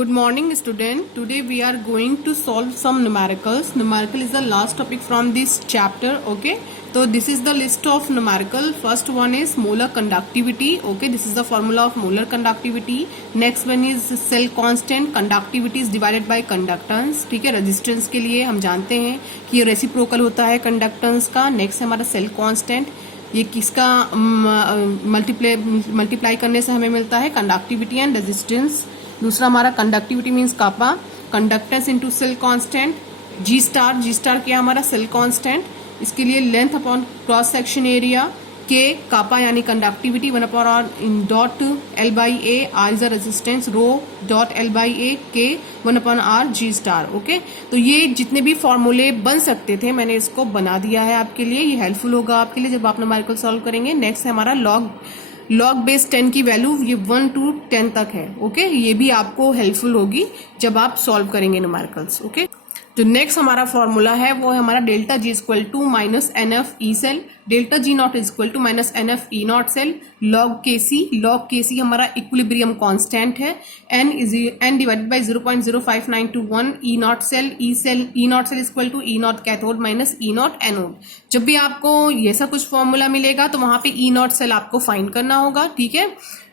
Good morning student. Today we are going to solve some numericals. Numerical is the last topic from this chapter. Okay. So this is the list of numerical. First one is molar conductivity. Okay. This is the formula of molar conductivity. Next one is cell constant. Conductivity is divided by conductance. ठीक है. Resistance के लिए हम जानते हैं कि ये reciprocal होता है कंडक्टेंस का. नेक्स्ट है हमारा सेल कांस्टेंट. ये किसका मल्टीप्लाई करने से हमें मिलता है कंडक्टिविटी एंड रेजिस्टेंस. दूसरा हमारा conductivity means kappa. Conductance into cell constant. G star क्या हमारा सेल कांस्टेंट. इसके लिए length upon cross section area के कापा यानी कंडक्टिविटी 1/r इन dot L by A. R is the resistance. Rho dot L by A के 1/r जी star. Okay. तो ये जितने भी फॉर्मूले बन सकते थे मैंने इसको बना दिया है आपके लिए. ये हेल्पफुल होगा आपके लिए जब आप न्यूमेरिकल सॉल्व करेंगे. नेक्स्ट है हमारा लॉग बेस 10 की वैल्यू. ये 1 to 10 तक है. ओके. ये भी आपको हेल्पफुल होगी जब आप सॉल्व करेंगे न्यूमेरिकल्स. ओके. तो नेक्स्ट हमारा फॉर्मूला है वो है हमारा delta G equal to minus NF E cell. Delta G naught equal to minus NF E naught cell. Log K C हमारा इक्विलिब्रियम कांस्टेंट है. n divided by 0.05921 E naught cell. E naught cell equal to E naught cathode minus E naught anode. जब भी आपको ये सब कुछ formula मिलेगा तो वहां पे E नॉट सेल आपको फाइंड करना होगा. ठीक है.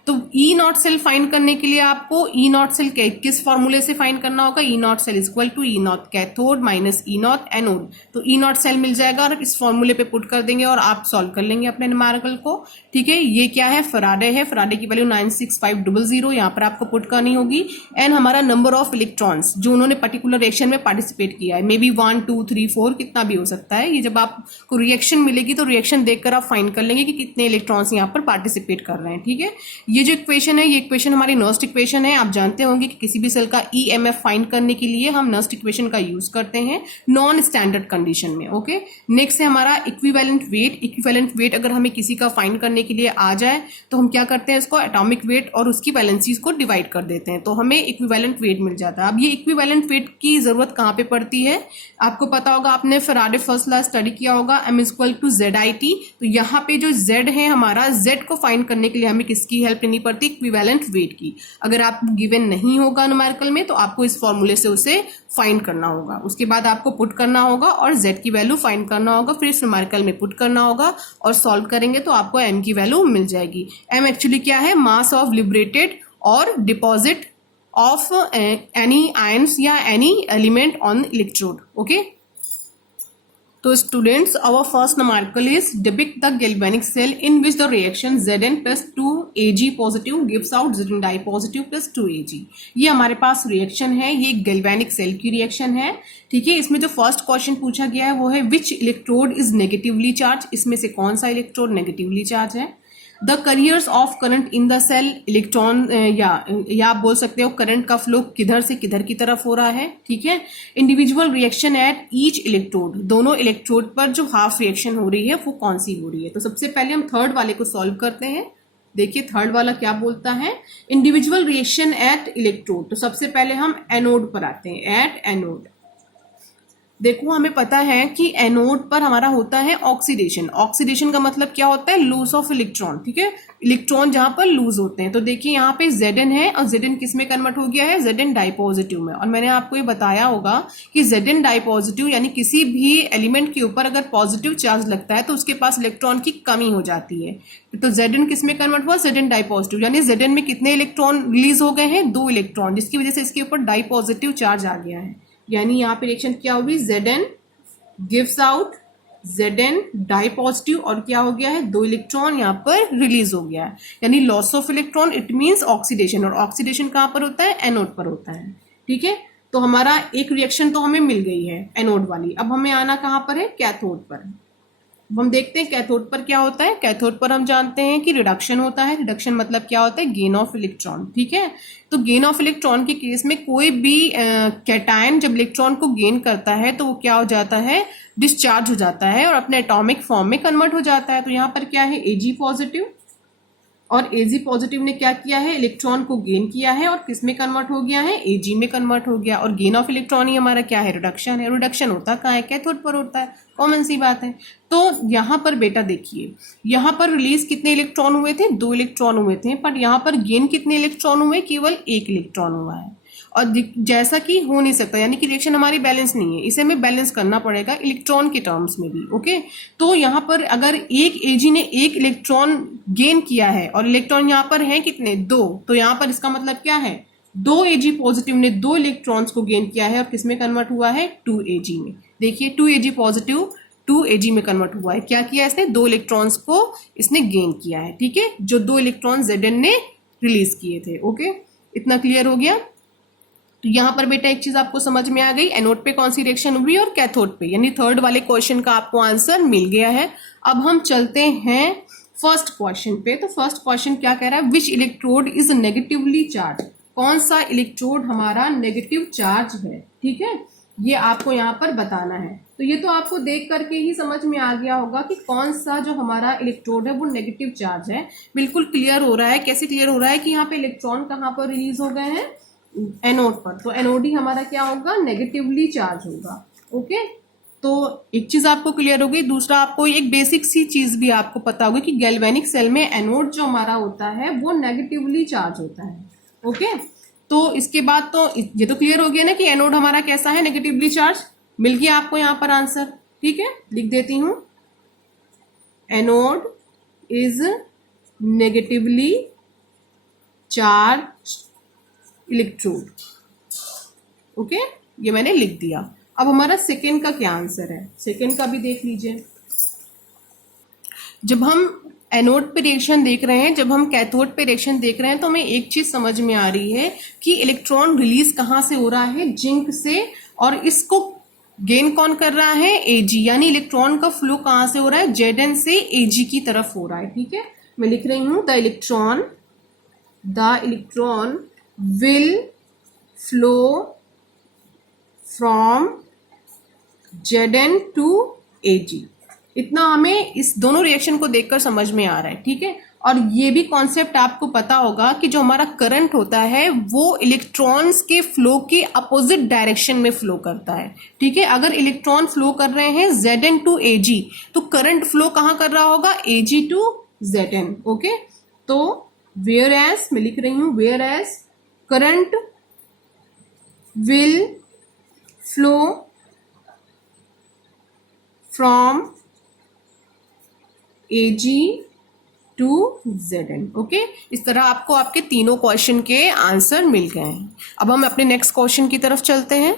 तो E नॉट सेल फाइंड करने के लिए आपको E नॉट सेल किस फॉर्मूले से फाइंड करना होगा. E naught cell equal to E naught cathode minus E naught anode. तो E नॉट सेल मिल जाएगा और इस फॉर्मूले पे पुट कर देंगे और आप सॉल्व कर लेंगे अपने न्यूमेरिकल को. ठीक है. ये क्या है फराडे है. फराडे की वैल्यू 96500 यहाँ पर आपको पुट करनी होगी. एंड हमारा नंबर ऑफ इलेक्ट्रॉन्स जो उन्होंने पर्टिकुलर रिएक्शन में पार्टिसिपेट किया है. मे बी 1 2 3 4 कितना भी हो सकता है. ये जब आपको रिएक्शन मिलेगी तो रिएक्शन देखकर आप फाइंड कर लेंगे कि कितने इलेक्ट्रॉन्स यहाँ पर पार्टिसिपेट कर रहे हैं. ठीक है. ये जो इक्वेशन है ये इक्वेशन हमारी नर्स्ट इक्वेशन है. आप जानते होंगे कि किसी भी सेल का EMF फाइंड करने के लिए हम नर्स्ट इक्वेशन का यूज करते हैं नॉन स्टैंडर्ड कंडीशन में. ओके. नेक्स्ट है हमारा इक्विवेलेंट वेट. इक्विवेलेंट वेट अगर हमें किसी का फाइंड करने के लिए आ जाए तो हम क्या करते हैं इसको एटॉमिक वेट और उसकी वैलेंसीज को डिवाइड कर देते हैं तो हमें इक्विवेलेंट वेट मिल जाता है. अब ये इक्विवेलेंट वेट की जरूरत कहाँ पे पड़ती है आपको पता होगा. आपने फैराडे फर्स्ट लॉ स्टडी किया होगा. M equal to ZIT. तो यहाँ पे जो Z है हमारा Z को फाइंड करने के लिए हमें किसकी हेल्प लेनी पड़ती है इक्विवेलेंट वेट की. अगर आप गिवन नहीं होगा न्यूमेरिकल में तो आपको इस फॉर्मूले से उसे फाइंड करना होगा. उसके बाद आपको पुट करना होगा और Z की वैल्यू फाइंड करना होगा. फिर इस न्यूमेरिकल में पुट करना होगा और सॉल्व करेंगे तो आपको M की वैल्यू मिल जाएगी. M एक्चुअली क्या है मास ऑफ लिबरेटेड और डिपॉजिट ऑफ एनी आयंस या any element on electrode. Okay. तो students our first numerical is depict the galvanic cell in which the reaction Zn plus 2Ag positive gives out Zn di positive plus 2Ag. ये हमारे पास reaction है. ये galvanic cell की reaction है. ठीक है. इसमें जो फर्स्ट क्वेश्चन पूछा गया है वो है which electrode is negatively charge. इसमें से कौन सा इलेक्ट्रोड नेगेटिवली चार्ज है. The carriers of current in the cell. Electron या आप बोल सकते हो करंट का फ्लो किधर से किधर की तरफ हो रहा है. ठीक है. Individual reaction at each electrode. दोनों इलेक्ट्रोड पर जो हाफ रिएक्शन हो रही है वो कौन सी हो रही है. तो सबसे पहले हम थर्ड वाले को सॉल्व करते हैं. देखिए थर्ड वाला क्या बोलता है. Individual reaction at electrode. तो सबसे पहले हम एनोड पर आते हैं. एट एनोड देखो हमें पता है कि एनोड पर हमारा होता है ऑक्सीडेशन. ऑक्सीडेशन का मतलब क्या होता है लूज ऑफ इलेक्ट्रॉन. ठीक है. इलेक्ट्रॉन जहां पर लूज होते हैं. तो देखिए यहाँ पे Zn है और Zn किस में कन्वर्ट हो गया है Zn डाइपॉजिटिव में. और मैंने आपको ये बताया होगा कि Zn डाइपॉजिटिव यानी किसी भी एलिमेंट के ऊपर अगर पॉजिटिव चार्ज लगता है तो उसके पास इलेक्ट्रॉन की कमी हो जाती है. तो Zn किस में कन्वर्ट हुआ Zn डाइपॉजिटिव यानी Zn में कितने इलेक्ट्रॉन रिलीज हो गए हैं 2 इलेक्ट्रॉन जिसकी वजह से इसके ऊपर डाइपॉजिटिव चार्ज आ गया है. यानी यहाँ पे रिएक्शन क्या होगी Zn gives out Zn di positive और क्या हो गया है 2 इलेक्ट्रॉन यहाँ पर रिलीज हो गया है. यानी loss of electron it means oxidation. और ऑक्सीडेशन कहाँ पर होता है एनोड पर होता है. ठीक है. तो हमारा एक रिएक्शन तो हमें मिल गई है एनोड वाली. अब हमें आना कहाँ पर है कैथोड पर. हम देखते हैं कैथोड पर क्या होता है. कैथोड पर हम जानते हैं कि रिडक्शन होता है. रिडक्शन मतलब क्या होता है गेन ऑफ इलेक्ट्रॉन. ठीक है. तो गेन ऑफ इलेक्ट्रॉन के केस में कोई भी कैटायन जब इलेक्ट्रॉन को गेन करता है तो वो क्या हो जाता है डिस्चार्ज हो जाता है और अपने एटॉमिक फॉर्म में कन्वर्ट हो जाता है. तो यहाँ पर क्या है Ag पॉजिटिव और Ag पॉजिटिव ने क्या किया है इलेक्ट्रॉन को गेन किया है और किस में कन्वर्ट हो गया है Ag में कन्वर्ट हो गया. और गेन ऑफ इलेक्ट्रॉन ही हमारा क्या है रिडक्शन है. रिडक्शन होता कहाँ है कैथोड पर होता है. कॉमन सी बात है. तो यहाँ पर बेटा देखिए यहाँ पर रिलीज कितने इलेक्ट्रॉन हुए थे 2 इलेक्ट्रॉन हुए थे. पर यहाँ पर गेन कितने इलेक्ट्रॉन हुए केवल 1 इलेक्ट्रॉन हुआ है. और जैसा कि हो नहीं सकता, यानी कि रिएक्शन हमारी बैलेंस नहीं है, इसे हमें बैलेंस करना पड़ेगा इलेक्ट्रॉन के टर्म्स में भी। ओके, तो यहाँ पर अगर एक Ag ने एक इलेक्ट्रॉन गेन किया है और इलेक्ट्रॉन यहाँ पर है कितने, 2, तो यहाँ पर इसका मतलब क्या है, 2 Ag पॉजिटिव ने 2 इलेक्ट्रॉन्स को गेन किया है और किसमें कन्वर्ट हुआ है, 2 Ag में। देखिए 2 Ag पॉजिटिव 2 Ag में कन्वर्ट हुआ है। क्या किया इसने, 2 इलेक्ट्रॉन्स को इसने गेन किया है, ठीक है, जो 2 इलेक्ट्रॉन Zn ने रिलीज किए थे। ओके, इतना क्लियर हो गया। तो यहाँ पर बेटा एक चीज आपको समझ में आ गई, एनोड पे कौन सी रिएक्शन हुई और कैथोड पे, यानी थर्ड वाले क्वेश्चन का आपको आंसर मिल गया है। अब हम चलते हैं फर्स्ट क्वेश्चन पे। तो फर्स्ट क्वेश्चन क्या कह रहा है, which electrode is negatively charge, कौन सा इलेक्ट्रोड हमारा नेगेटिव चार्ज है, ठीक है, ये आपको यहाँ पर बताना है। तो ये तो आपको देख करके ही समझ में आ गया होगा कि कौन सा जो हमारा इलेक्ट्रोड है वो नेगेटिव चार्ज है। बिल्कुल क्लियर हो रहा है, कैसे क्लियर हो रहा है कि यहाँ पे इलेक्ट्रॉन कहाँ पर रिलीज हो गए हैं, एनोड पर, तो एनोड ही हमारा क्या होगा, नेगेटिवली चार्ज होगा। ओके, तो एक चीज आपको क्लियर हो गई। दूसरा आपको एक बेसिक सी चीज भी आपको पता होगी कि गैल्वेनिक सेल में एनोड जो हमारा होता है वो नेगेटिवली चार्ज होता है। ओके, तो इसके बाद तो ये तो क्लियर हो गया ना कि एनोड हमारा कैसा है, नेगेटिवली चार्ज। मिल गया आपको यहाँ पर आंसर, ठीक है, लिख देती हूं, anode is negatively charge electrode. Okay, ये मैंने लिख दिया। अब हमारा सेकेंड का क्या आंसर है, सेकेंड का भी देख लीजिए। जब हम एनोड पे रिएक्शन देख रहे हैं, जब हम कैथोड पे रिएक्शन देख रहे हैं, तो हमें एक चीज समझ में आ रही है कि इलेक्ट्रॉन रिलीज कहाँ से हो रहा है, जिंक से, और इसको गेन कौन कर रहा है, Ag, यानी इलेक्ट्रॉन का फ्लो कहाँ से हो रहा है, Zn से Ag की तरफ हो रहा है। ठीक है, मैं लिख रही हूं, the electron will flow from Zn to Ag। इतना हमें इस दोनों रिएक्शन को देखकर समझ में आ रहा है। ठीक है, और ये भी कॉन्सेप्ट आपको पता होगा कि जो हमारा करंट होता है वो इलेक्ट्रॉन्स के फ्लो के अपोजिट डायरेक्शन में फ्लो करता है। ठीक है, अगर इलेक्ट्रॉन फ्लो कर रहे हैं Zn टू Ag, तो करंट फ्लो कहाँ कर रहा होगा, Ag टू Zn। ओके, तो वेयर एज, मैं लिख रही हूं, whereas current will flow from Ag to Zn। Okay, इस तरह आपको आपके तीनों क्वेश्चन के आंसर मिल गए हैं। अब हम अपने नेक्स्ट क्वेश्चन की तरफ चलते हैं।